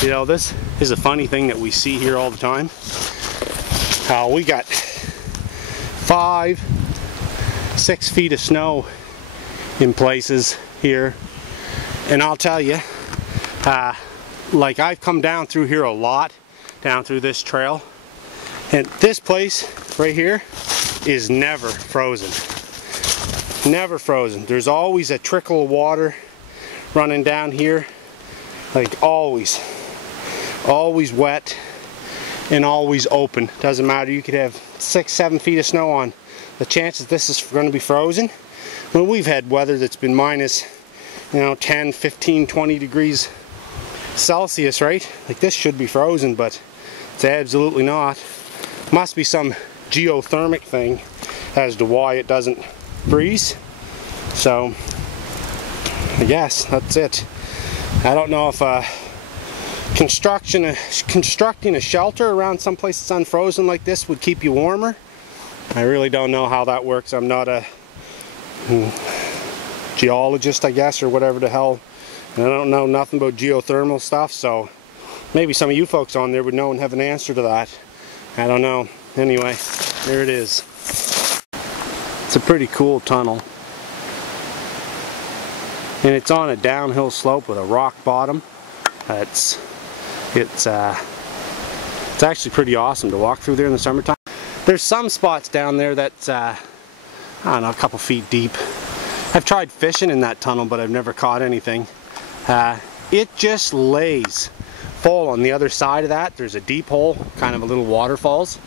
You know, this is a funny thing that we see here all the time. We got 5, 6 feet of snow in places here, and I'll tell you, like I've come down through here a lot, down through this trail, and this place right here is never frozen. Never frozen. There's always a trickle of water running down here, like always wet and always open. Doesn't matter, you could have 6, 7 feet of snow on. The chances this is going to be frozen, when we've had weather that's been minus, you know, 10, 15, 20 degrees Celsius, right? Like this should be frozen, but it's absolutely not. Must be some geothermic thing as to why it doesn't freeze. So I guess that's it. I don't know if constructing a shelter around someplace that's unfrozen like this would keep you warmer. I really don't know how that works. I'm not a geologist, I guess, or whatever the hell. And I don't know nothing about geothermal stuff, so maybe some of you folks on there would know and have an answer to that. I don't know. Anyway, there it is. It's a pretty cool tunnel. And it's on a downhill slope with a rock bottom. It's actually pretty awesome to walk through there in the summertime. There's some spots down there that's, I don't know, a couple feet deep. I've tried fishing in that tunnel, but I've never caught anything. It just lays full on the other side of that. There's a deep hole, kind of a little waterfalls.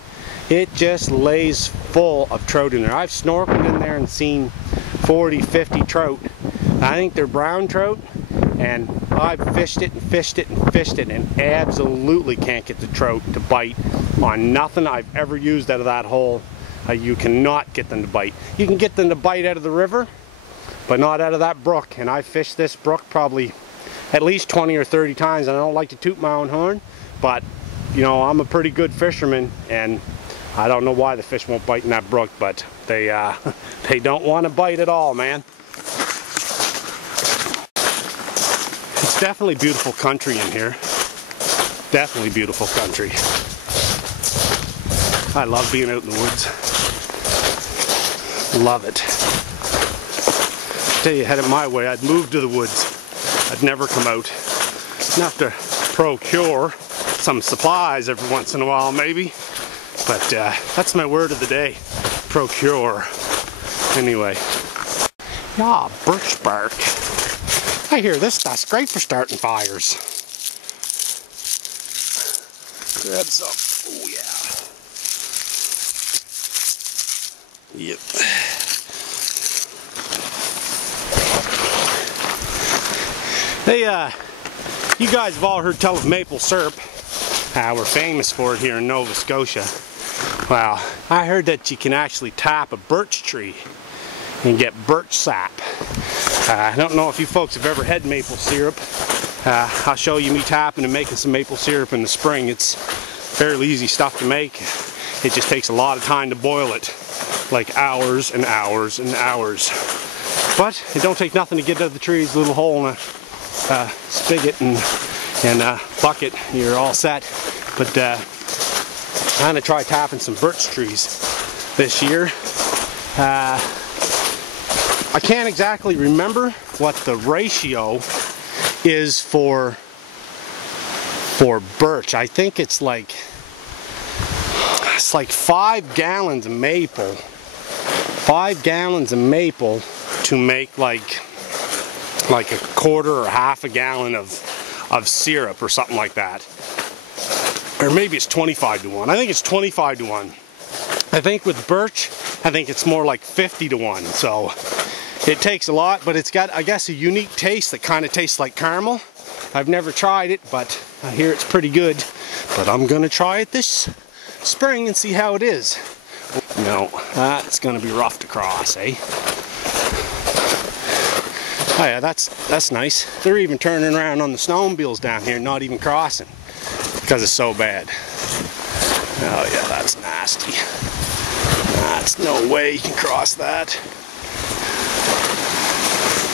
It just lays full of trout in there. I've snorkeled in there and seen 40, 50 trout. I think they're brown trout, and I've fished it and fished it and fished it and absolutely can't get the trout to bite on nothing I've ever used out of that hole. You cannot get them to bite. You can get them to bite out of the river, but not out of that brook. And I've fished this brook probably at least 20 or 30 times, and I don't like to toot my own horn, but you know, I'm a pretty good fisherman, and I don't know why the fish won't bite in that brook, but they don't want to bite at all, man. It's definitely beautiful country in here. Definitely beautiful country. I love being out in the woods. Love it. Tell you, had it my way, I'd move to the woods. I'd never come out. I'd have to procure some supplies every once in a while, maybe. But that's my word of the day. Procure. Anyway. Yeah, birch bark. I hear this stuff's great for starting fires. Grab some. Oh yeah. Yep. Hey, you guys have all heard tell of maple syrup. We're famous for it here in Nova Scotia. Well, I heard that you can actually tap a birch tree and get birch sap. I don't know if you folks have ever had maple syrup. I'll show you me tapping and making some maple syrup in the spring. It's fairly easy stuff to make. It just takes a lot of time to boil it, like hours and hours and hours. But it don't take nothing to get out of the trees. A little hole in a spigot and bucket, you're all set. But I'm gonna try tapping some birch trees this year. I can't exactly remember what the ratio is for birch. I think it's like 5 gallons of maple. 5 gallons of maple to make like a quarter or half a gallon of syrup or something like that. Or maybe it's 25 to 1. I think it's 25 to 1. I think with birch, I think it's more like 50 to 1. So it takes a lot, but it's got, I guess, a unique taste that kind of tastes like caramel. I've never tried it, but I hear it's pretty good. But I'm gonna try it this spring and see how it is. No, that's gonna be rough to cross, eh? Oh yeah, that's nice. They're even turning around on the snowmobiles down here, not even crossing, because it's so bad. Oh yeah, that's nasty. That's no way you can cross that.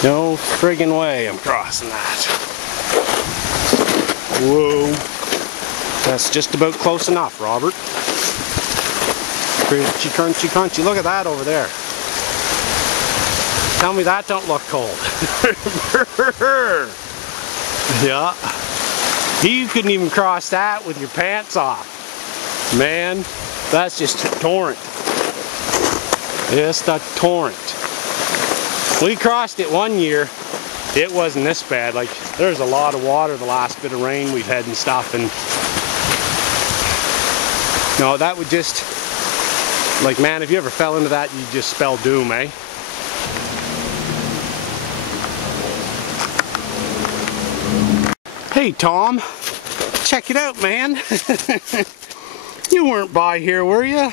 No friggin' way I'm crossing that. Whoa. That's just about close enough, Robert. Crunchy, crunchy, crunchy. Look at that over there. Tell me that don't look cold. Yeah. You couldn't even cross that with your pants off. Man, that's just a torrent. Just a torrent. We crossed it one year. It wasn't this bad. Like, there's a lot of water the last bit of rain we've had and stuff, and no, that would just, like, man, if you ever fell into that, you'd just spell doom, eh? Hey Tom, check it out, man. You weren't by here, were you?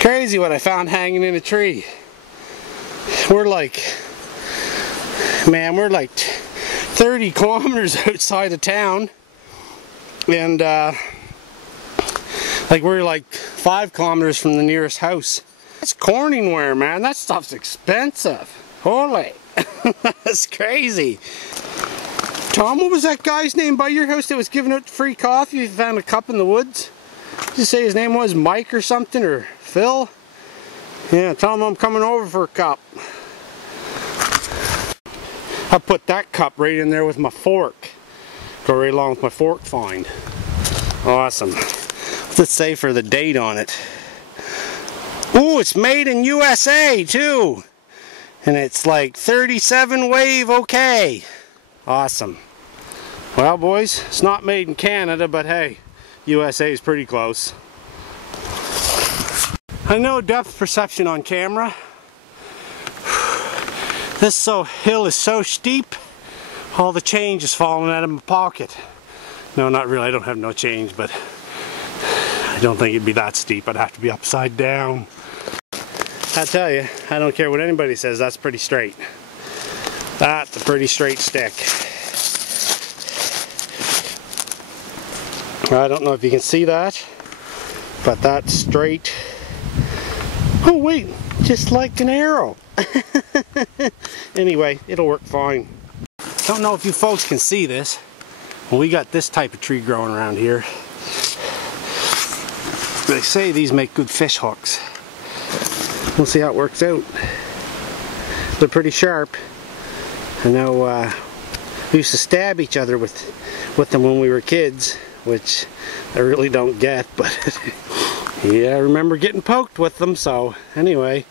Crazy what I found hanging in a tree. We're like 30 kilometers outside of town, and like we're like 5 kilometers from the nearest house. That's corning ware, man. That stuff's expensive. Holy. That's crazy. Tom, what was that guy's name by your house that was giving out free coffee? You found a cup in the woods? Did you say his name was Mike or something, or Phil? Yeah, tell him I'm coming over for a cup. I put that cup right in there with my fork. Go right along with my fork find. Awesome. What's it say for the date on it? Ooh, it's made in USA too. And it's like 37 wave okay. Awesome. Well, boys, it's not made in Canada, but hey, USA is pretty close. I know depth perception on camera. This hill is so steep, all the change is falling out of my pocket. No, not really, I don't have no change, but I don't think it'd be that steep. I'd have to be upside down. I tell you, I don't care what anybody says, that's pretty straight. That's a pretty straight stick. I don't know if you can see that, but that's straight. Oh wait, just like an arrow. Anyway, it'll work fine. Don't know if you folks can see this. Well, we got this type of tree growing around here. They say these make good fish hooks. We'll see how it works out. They're pretty sharp. I know we used to stab each other with them when we were kids, which I really don't get, but yeah, I remember getting poked with them, so anyway.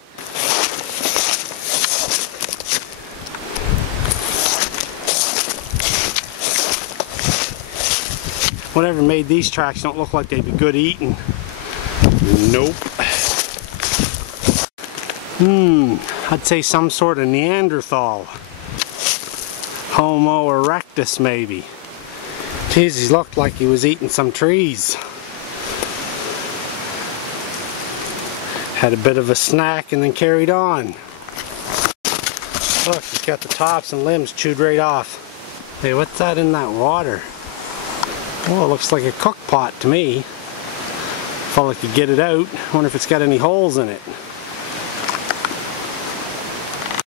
Whatever made these tracks don't look like they'd be good eating. Nope. I'd say some sort of Neanderthal. Homo erectus maybe. Jeez, he looked like he was eating some trees. Had a bit of a snack and then carried on. Look, he's got the tops and limbs chewed right off. Hey, what's that in that water? Oh, it looks like a cook pot to me. If I could get it out, I wonder if it's got any holes in it.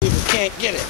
We can't get it.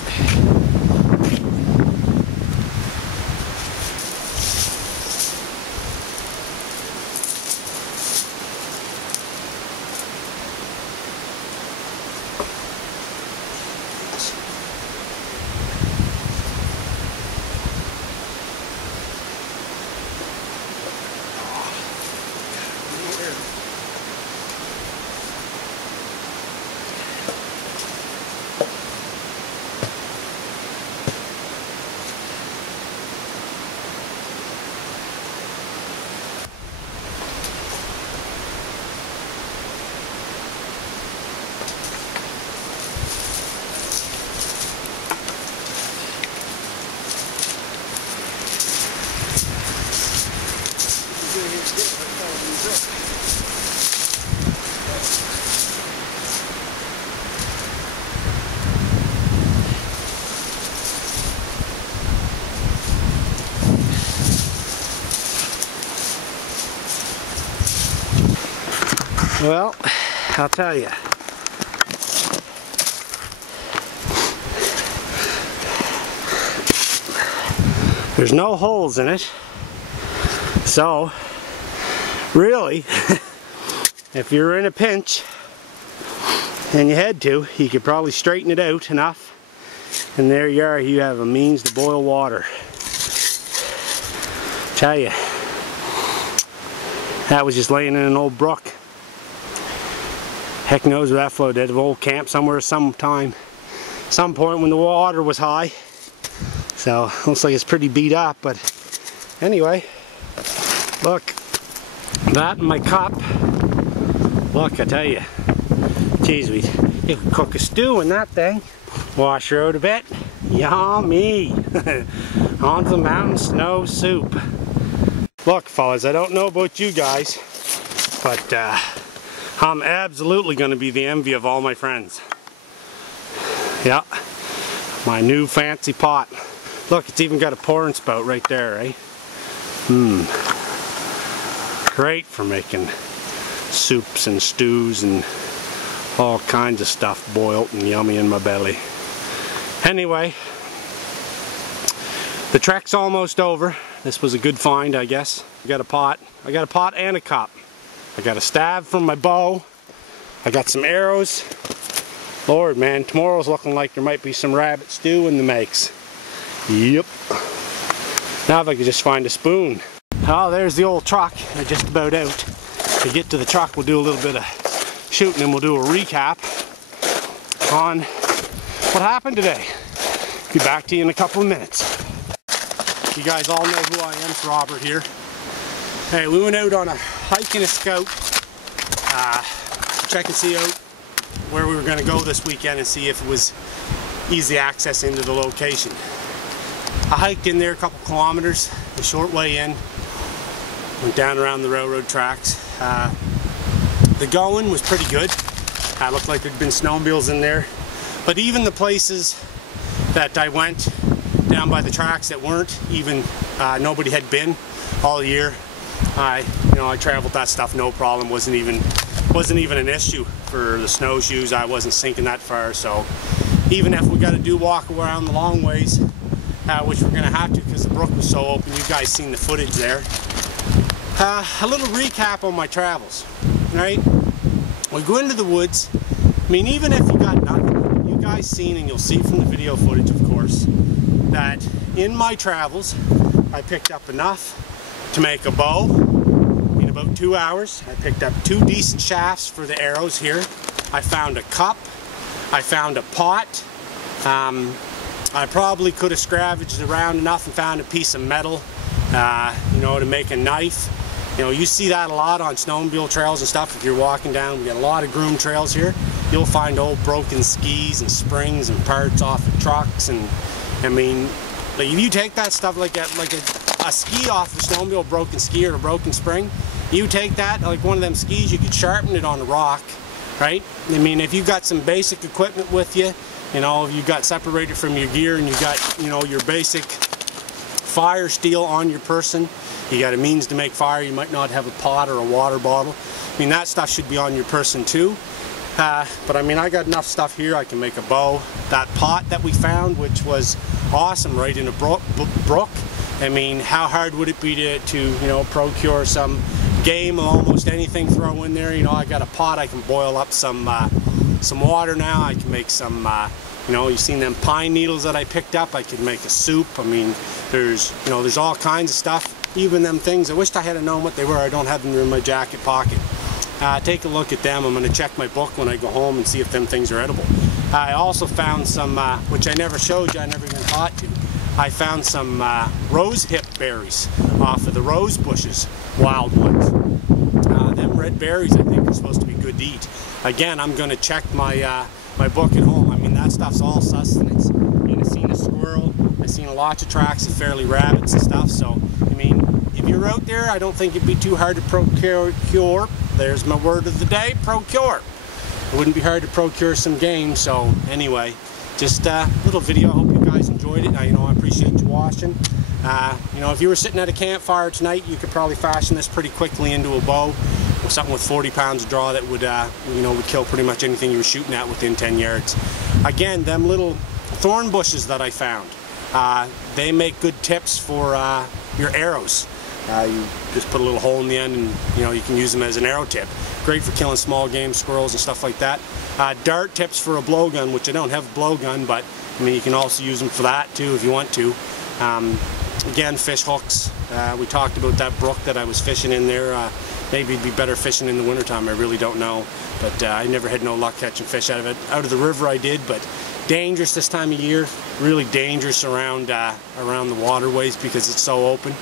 Well, I'll tell you. There's no holes in it. So, really, if you're in a pinch and you had to, you could probably straighten it out enough. And there you are, you have a means to boil water. Tell you, that was just laying in an old brook. Heck knows where that flowed. At an old camp somewhere some point when the water was high. So, looks like it's pretty beat up, but anyway, look, that and my cup. Look, I tell you, geez, you could cook a stew in that thing. Wash her out a bit. Yummy! On to the mountain snow soup. Look, fellas, I don't know about you guys, but I'm absolutely going to be the envy of all my friends. Yeah, my new fancy pot. Look, it's even got a pouring spout right there, eh? Great for making soups and stews and all kinds of stuff boiled and yummy in my belly. Anyway, the trek's almost over. This was a good find, I guess. I got a pot and a cup. I got a stab from my bow. I got some arrows. Lord, man, tomorrow's looking like there might be some rabbit stew in the makes. Yep. Now if I could just find a spoon. Oh, there's the old truck. They're just about out. To get to the truck, we'll do a little bit of shooting and we'll do a recap on what happened today. Be back to you in a couple of minutes. You guys all know who I am. It's Robert here. Hey, we went out on a hike and a scout. Check and see out where we were going to go this weekend and see if it was easy access into the location. I hiked in there a couple kilometers, a short way in. Went down around the railroad tracks. The going was pretty good. Looked like there'd been snowmobiles in there. But even the places that I went down by the tracks that weren't even, nobody had been all year. I traveled that stuff no problem. Wasn't even an issue for the snowshoes. I wasn't sinking that far. So even if we got to walk around the long ways, which we're going to have to because the brook was so open, you guys seen the footage there. A little recap on my travels, right? We go into the woods. I mean, even if you got nothing, you guys seen, and you'll see from the video footage, of course, that in my travels, I picked up enough to make a bow in about 2 hours. I picked up 2 decent shafts for the arrows here. I found a cup. I found a pot. I probably could have scavenged around enough and found a piece of metal, to make a knife. You see that a lot on snowmobile trails and stuff. If you're walking down, we got a lot of groomed trails here. You'll find old broken skis and springs and parts off of trucks. And I mean, like if you take that stuff like a ski off a snowmobile, broken ski or a broken spring, you take that like one of them skis, you could sharpen it on a rock, right? I mean, if you've got some basic equipment with you, you got separated from your gear and you got, your basic fire steel on your person. You got a means to make fire. You might not have a pot or a water bottle. I mean, that stuff should be on your person too. But I mean, I got enough stuff here. I can make a bow. That pot that we found, which was awesome, right in a brook. I mean, how hard would it be to procure some game or almost anything throw in there? I got a pot. I can boil up some water now. I can make some. You've seen them pine needles that I picked up. I could make a soup. I mean, there's all kinds of stuff. Even them things, I wished I had known what they were. I don't have them in my jacket pocket. Take a look at them. I'm going to check my book when I go home and see if them things are edible. I also found some, which I never showed you, I never even thought to. I found some rose hip berries off of the rose bushes, wild ones. Them red berries I think are supposed to be good to eat. Again, I'm going to check my my book at home. I mean, that stuff's all sustenance. I mean, I've seen a squirrel, I've seen lots of tracks of fairly rabbits and stuff, so I mean, if you're out there, I don't think it'd be too hard to procure. There's my word of the day, procure. It wouldn't be hard to procure some game. So anyway, just a little video. I hope you guys enjoyed it. I appreciate you watching. If you were sitting at a campfire tonight, you could probably fashion this pretty quickly into a bow. Something with 40 pounds of draw that would would kill pretty much anything you were shooting at within 10 yards. Again, them little thorn bushes that I found, They make good tips for your arrows. You just put a little hole in the end, and you can use them as an arrow tip. Great for killing small game, squirrels and stuff like that. Dart tips for a blowgun, which I don't have a blowgun, but I mean you can also use them for that too if you want to. Again, fish hooks. We talked about that brook that I was fishing in there. Maybe it'd be better fishing in the wintertime, I really don't know. But I never had no luck catching fish out of it. Out of the river I did, but dangerous this time of year. Really dangerous around the waterways because it's so open.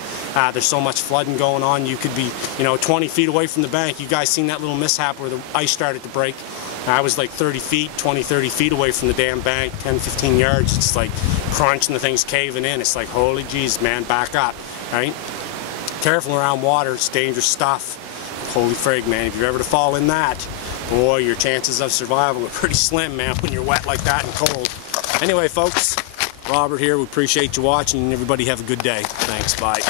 There's so much flooding going on. You could be 20 feet away from the bank. You guys seen that little mishap where the ice started to break? I was like 30 feet away from the damn bank, 10-15 yards. It's like crunching, the thing's caving in. It's like, holy jeez, man, back up, right? Careful around water, it's dangerous stuff. Holy frig, man, if you're ever to fall in that, boy, your chances of survival are pretty slim, man, when you're wet like that and cold. Anyway, folks, Robert here. We appreciate you watching, and everybody have a good day. Thanks, bye.